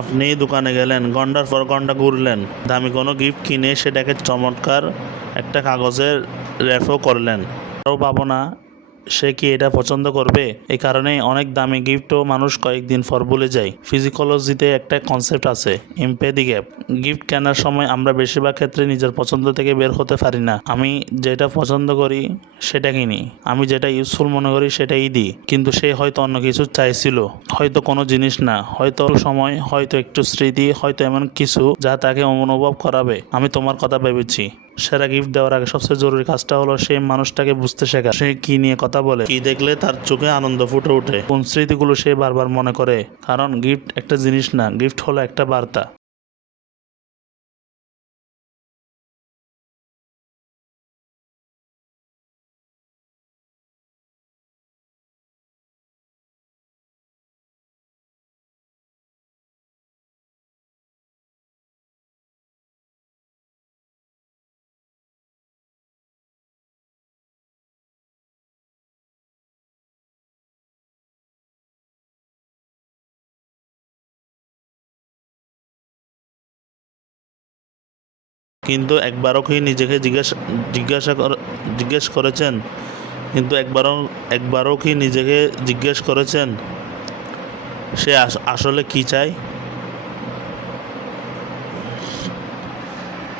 আপনি দোকানে গেলেন, ঘন্টার পর ঘন্টা ঘুরলেন, দামি কোনো গিফট কিনে সেটাকে চমৎকার একটা কাগজের র্যাপও করলেন, তাও পাবো না সে কি এটা পছন্দ করবে? এই কারণেই অনেক দামি গিফটও মানুষ কয়েকদিন পর ভুলে যায়। ফিজিকোলজিতে একটা কনসেপ্ট আছে, এমপ্যাথি গ্যাপ। গিফট কেনার সময় আমরা বেশিরভাগ ক্ষেত্রে নিজের পছন্দ থেকে বের হতে পারি না। আমি যেটা পছন্দ করি সেটা কিনি, আমি যেটা ইউজফুল মনে করি সেটাই দিই, কিন্তু সে হয়তো অন্য কিছু চাইছিল, হয়তো কোনো জিনিস না, হয়তো সময়, হয়তো একটু স্মৃতি, হয়তো এমন কিছু যা তাকে অনুভব করাবে আমি তোমার কথা ভেবেছি। সেরা গিফট দেওয়ার আগে সবচেয়ে জরুরি কাজটা হলো সেই মানুষটাকে বুঝতে শেখা। সে কি নিয়ে কথা বলে, কি দেখলে তার চোখে আনন্দ ফুটে ওঠে, কোন স্মৃতিগুলো সে বারবার মনে করে। কারণ গিফট একটা জিনিস না, গিফট হলো একটা বার্তা। কিন্তু একবারও কি নিজেকে জিজ্ঞেস করেছেন, কিন্তু একবারও কি নিজেকে জিজ্ঞেস করেছেন সে আসলে কি চায়?